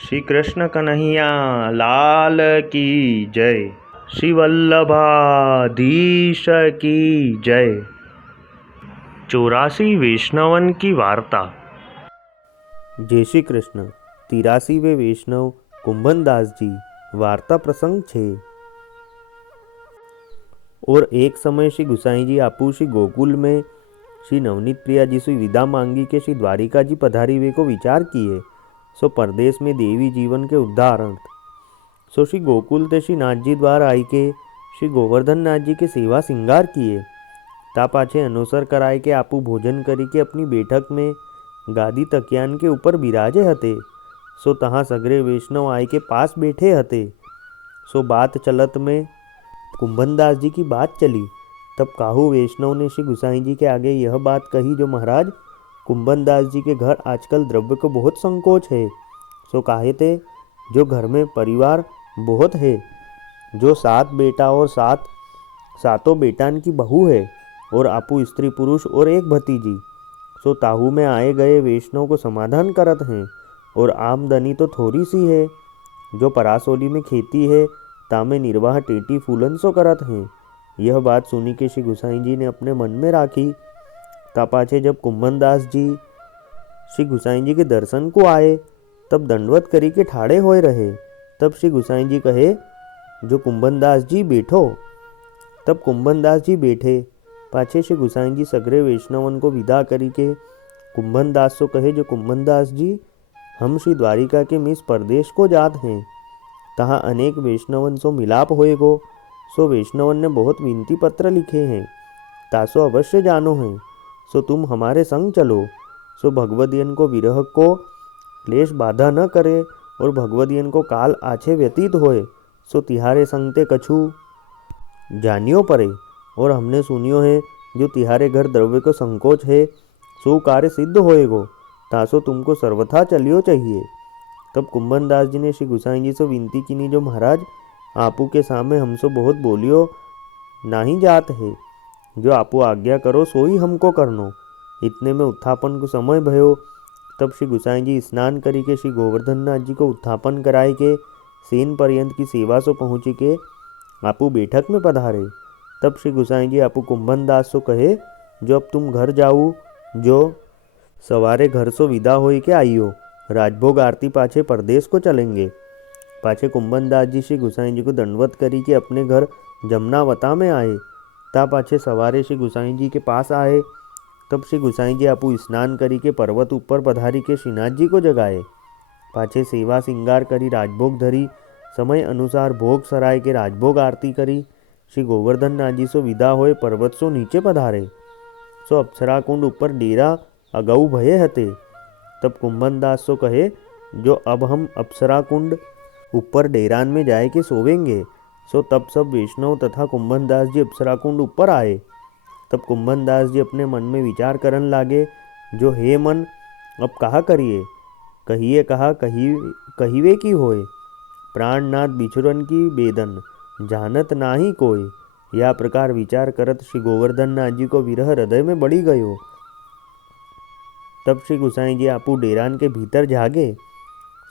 श्री कृष्ण कन्हैया लाल की जय। श्री वल्लभाधीश की जय। 84 वैष्णवन की वार्ता। जय श्री कृष्ण। 83वें वैष्णव कुंभनदास जी वार्ता प्रसंग 6। और एक समय श्री गुसाई जी आपू श्री गोकुल में श्री नवनीत प्रिया जी से विदा मांगी के श्री द्वारिका जी पधारी वे को विचार किए। सो परदेश में देवी जीवन के उदाहरण। सो श्री गोकुल ते श्री नाथ जी द्वार आई के श्री गोवर्धन नाथ जी के सेवा सिंगार किए। ता पाछे अनुसर कराए के आपू भोजन करी के अपनी बैठक में गादी तकियान के ऊपर बिराजे हते। सो तहाँ सगरे वैष्णव आय के पास बैठे हते। सो बात चलत में कुंभनदास जी की बात चली। तब काहू वैष्णव ने श्री गुसाई जी के आगे यह बात कही, जो महाराज कुंभनदास जी के घर आजकल द्रव्य को बहुत संकोच है। सो काहे थे, जो घर में परिवार बहुत है, जो 7 बेटा और सातों बेटान की बहू है, और आपू स्त्री पुरुष और एक भतीजी। सो ताहू में आए गए वैष्णव को समाधान करत हैं, और आमदनी तो थोड़ी सी है। जो परासोली में खेती है तामे निर्वाह टेटी फूलन सो करत हैं। यह बात सुनी के श्री गुसाई जी ने अपने मन में राखी। तापाचे जब कुंभनदास जी श्री गुसाई जी के दर्शन को आए, तब दंडवत करी के ठाड़े होए रहे। तब श्री गुसाई जी कहे, जो कुंभनदास जी बैठो। तब कुंभनदास जी बैठे। पाछे श्री गुसाई जी सगरे वैष्णवन को विदा करी के कुंभनदास सो कहे, जो कुंभनदास जी हम श्री द्वारिका के मिस परदेश को जात हैं। तहाँ अनेक वैष्णवन सो मिलाप होएगो। सो वैष्णवन ने बहुत विनती पत्र लिखे हैं, तासो अवश्य जानो हैं। सो तुम हमारे संग चलो। सो भगवदियन को विरह को क्लेश बाधा न करे, और भगवदियन को काल आछे व्यतीत होए। सो तिहारे संगते कछु जानियो परे। और हमने सुनियो है, जो तिहारे घर द्रव्य को संकोच है, सो कार्य सिद्ध होएगो। तासो तुमको सर्वथा चलियो चाहिए। तब कुंभनदास जी ने श्री गुसाई जी से विनती की, जो महाराज आपू के सामने हमसो बहुत बोलियो नहीं जात है। जो आपू आज्ञा करो सो ही हमको करनो। इतने में उत्थापन को समय भयो। तब श्री गुसाई जी स्नान करी के श्री गोवर्धन नाथ जी को उत्थापन कराए के सेन पर्यंत की सेवा सो पहुँची के आपू बैठक में पधारे। तब श्री गुसाई जी आपू कुंभनदास सो कहे, जो अब तुम घर जाऊ, जो सवारे घर सो विदा होई के आइयो। राजभोग आरती पाछे परदेश को चलेंगे। पाछे कुंभनदास जी श्री गुसाई जी को दंडवत करी के अपने घर जमनावता में आए। ता पाछे सवारे श्री गुसाई जी के पास आए। तब श्री गुसाई जी आपू स्नान करी के पर्वत ऊपर पधारी के श्रीनाथ जी को जगाए। पाछे सेवा सिंगार करी राजभोग धरी, समय अनुसार भोग सराय के राजभोग आरती करी। श्री गोवर्धन नाथ जी सो विदा होए पर्वत सो नीचे पधारे। सो अप्सरा कुंड ऊपर डेरा अगऊ भये हते। तब कुंभनदास सो कहे, जो अब हम अप्सरा कुंड ऊपर डेरान में जाए के सोवेंगे। सो तब सब वैष्णव तथा कुंभनदास जी अप्सरा कुंड ऊपर आए। तब कुंभनदास जी अपने मन में विचार करन लागे, जो हे मन अब कहा करिए। कहिए कहा कहिवे की होए। प्राणनाथ बिछुरन की बेदन जानत नाही कोय। यह प्रकार विचार करत श्री गोवर्धन नाथ जी को विरह हृदय में बढ़ी गयो। तब श्री गुसाई जी आपू डेरान के भीतर जागे।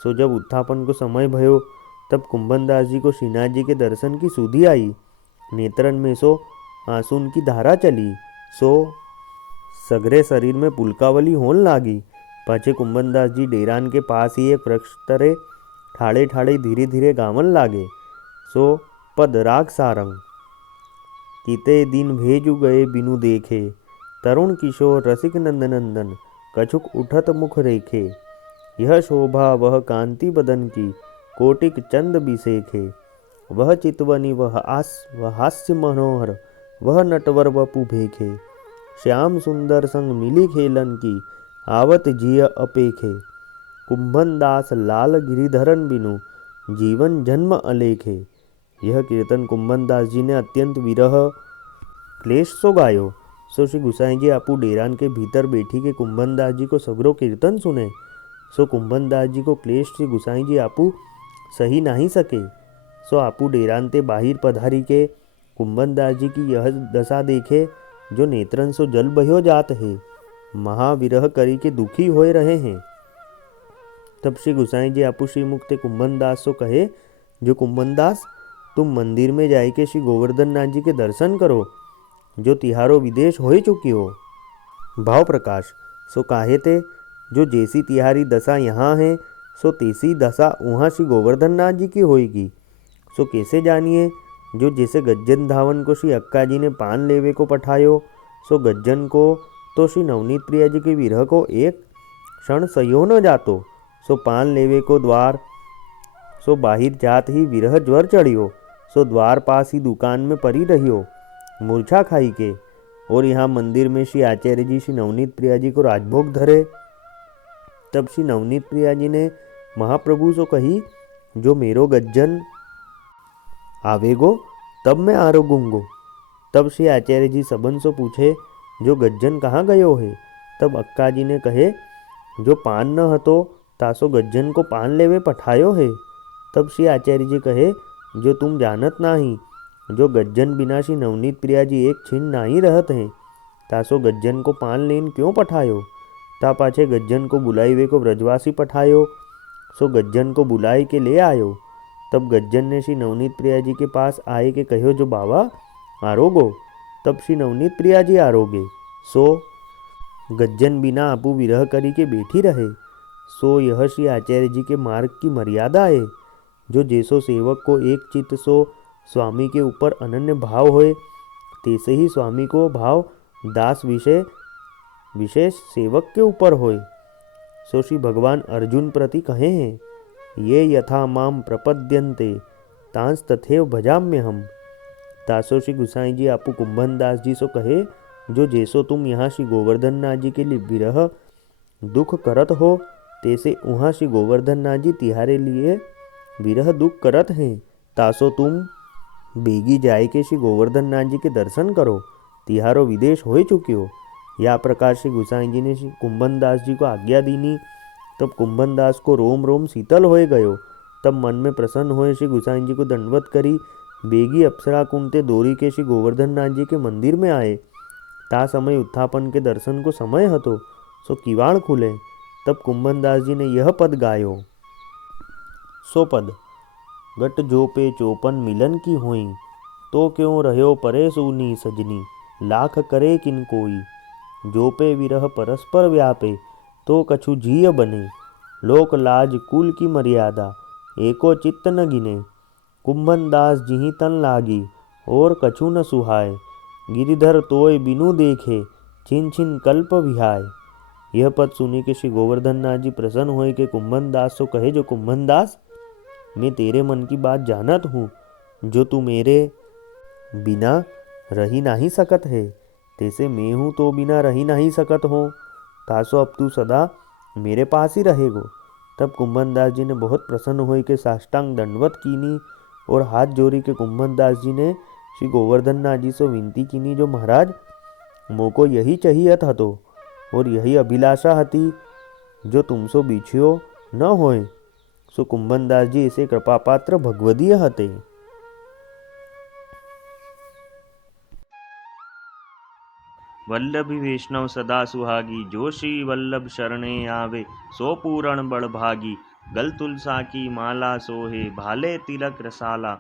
सो जब उत्थापन को समय भयो, तब कुंभनदास जी को श्रीनाथ जी के दर्शन की सुधि आई। नेत्रन में सो आंसुन की धारा चली। सो सगरे शरीर में पुलकावली होन लागी। पाछे कुंभनदास जी डेरान के पास ही एक वृक्ष तरे ठाड़े ठाड़े धीरे धीरे गावन लागे। सो पद राग सारंग। किते दिन भेजु गए बिनु देखे, तरुण किशोर रसिक नंदन कछुक उठत मुख रेखे। यह शोभा वह कांति बदन की, कोटिक चंद बिसेखे। वह चितवनी वह हास्य मनोहर, वह नटवर वपु भेखे। श्याम सुंदर संग मिली खेलन की, आवत जिय अपेखे। कुंभनदास लाल गिरिधरन बिनु, जीवन जन्म अलेखे। यह कीर्तन कुंभनदास जी ने अत्यंत विरह क्लेश सो गायो। सो श्री गुसाई जी आपू डेरान के भीतर बैठी के कुंभनदास जी को सगरो कीर्तन सुने। सो कुंभनदास जी को क्लेश श्री गुसाई जी आपू सही नहीं सके। सो आपू डेरान ते बाहिर पधारी के कुंभनदास जी की यह दशा देखे, जो नेत्रन सो जल बह्यो जात है। महाविरह करी के दुखी होए रहे हैं। तब श्री गुसाई जी आपू श्री मुक्ते कुंभन दास सो कहे, जो कुंभन दास तुम मंदिर में जाए के श्री गोवर्धन नाथ जी के दर्शन करो, जो तिहारो विदेश हो चुकी हो। भाव प्रकाश सो काहे ते, जो जैसी तिहारी दशा यहाँ है सो तैसी दशा वहाँ श्री गोवर्धन नाथ जी की होएगी। सो कैसे जानिए, जो जैसे गज्जन धावन को श्री अक्का जी ने पान लेवे को पठायो, सो गज्जन को तो श्री नवनीत प्रिया जी के विरह को एक क्षण सह्यो न जातो। सो पान लेवे को द्वार सो बाहिर जात ही विरह ज्वर चढ़ियो। सो द्वार पास ही दुकान में पड़ी रहियो मूर्छा खाई के। और यहाँ मंदिर में श्री आचार्य जी श्री नवनीत प्रिया जी को राजभोग धरे। तब श्री नवनीत प्रिया जी ने महाप्रभु सो कही, जो मेरो गज्जन आवेगो तब मैं आरोगूंगो। तब श्री आचार्य जी सबन सो पूछे, जो गज्जन कहाँ गयो है। तब अक्का जी ने कहे, जो पान न हतो तासो गज्जन को पान लेवे पठायो है। तब श्री आचार्य जी कहे, जो तुम जानत नाही, जो गज्जन बिना श्री नवनीत प्रिया जी एक छिन नाही रहत हैं, तासो गज्जन को पान लेन क्यों पठायो। ता पाछे गज्जन को बुलाईवे को ब्रजवासी पठायो। सो गज्जन को बुलाई के ले आयो। तब गज्जन ने श्री नवनीत प्रिया जी के पास आए के कहो, जो बाबा आरोगो। तब श्री नवनीत प्रिया जी आरोगे। सो गज्जन बिना आपू विरह करी के बैठी रहे। सो यह श्री आचार्य जी के मार्ग की मर्यादा है। जो जैसो सेवक को एक चित्त सो स्वामी के ऊपर अनन्य भाव होए, तैसे ही स्वामी को भाव दास विशेष सेवक के ऊपर होए। सो श्री भगवान अर्जुन प्रति कहे हैं, ये यथा माम प्रपद्यन्ते तांस तथैव भजाम्य हम। तासो श्री गुसाई जी आपू कुंभन दास जी सो कहे, जो जैसो तुम यहाँ श्री गोवर्धन नाथ जी के लिए विरह दुख करत हो, तैसे वहाँ श्री गोवर्धन नाथ जी तिहारे लिए विरह दुख करत हैं। तासो तुम बेगी जाए के श्री गोवर्धन नाथ जी के दर्शन करो, तिहारो विदेश हो चुके हो। या प्रकार श्री गुसाई जी ने श्री कुंभन दास जी को आज्ञा दीनी। तब कुंभन दास को रोम रोम शीतल होए गयो। तब मन में प्रसन्न होए श्री गुसाई जी को दंडवत करी बेगी अप्सरा कुंते दौरी के श्री गोवर्धन नाथ जी के मंदिर में आए। ता समय उत्थापन के दर्शन को समय हतो, सो किवाड़ खुले। तब कुंभन दास जी ने यह पद गायो। सो पद, गट जो पे चौपन मिलन की होई, तो क्यों रह्यो परे सूनी सजनी, लाख करे किन कोई। जो पे विरह परस्पर व्यापे, तो कछु जीय बने, लोक लाज कुल की मर्यादा, एको चित्त न गिने। कुंभन दास जिहि तन लागी, और कछु न सुहाय, गिरिधर तोय बिनु देखे, छिन छिन कल्प विहाय। यह पद सुनी के श्री गोवर्धन नाथ जी प्रसन्न हुए के कुंभन दास को कहे, जो कुंभन दास मैं तेरे मन की बात जानत हूँ, जो तू मेरे बिना रही नहीं सकत है, तैसे मैं हूँ तो बिना रही नहीं सकत हो। तासो अब तू सदा मेरे पास ही रहेगो। तब कुंभन दास जी ने बहुत प्रसन्न हुए के साष्टांग दंडवत कीनी और हाथ जोड़ी के कुंभन दास जी ने श्री गोवर्धन नाथ जी से विनती कीनी, जो महाराज मोको यही चाहिए हतो और यही अभिलाषा हती, जो तुमसो बिछियो न होए। सो कुंभन दास जी इसे कृपापात्र भगवदीय हते। वल्लभी वैष्णव सदा सुहागी, जो श्री वल्लभ शरणे आवे, सो पूरण बड़भागी। गल तुलसा की माला सोहे, भाले तिलक रसाला,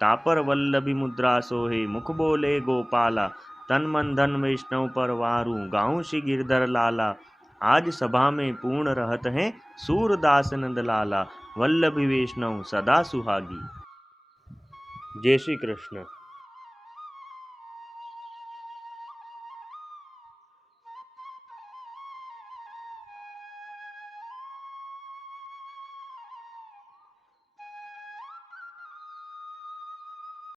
तापर वल्लभी मुद्रा सोहे, मुख बोले गोपाला। तन मन धन वैष्णव पर वारू, गाऊं श्री गिरधर लाला। आज सभा में पूर्ण रहत हैं, सूरदास नंद लाला। वल्लभी वैष्णव सदा सुहागी। जय श्री कृष्ण।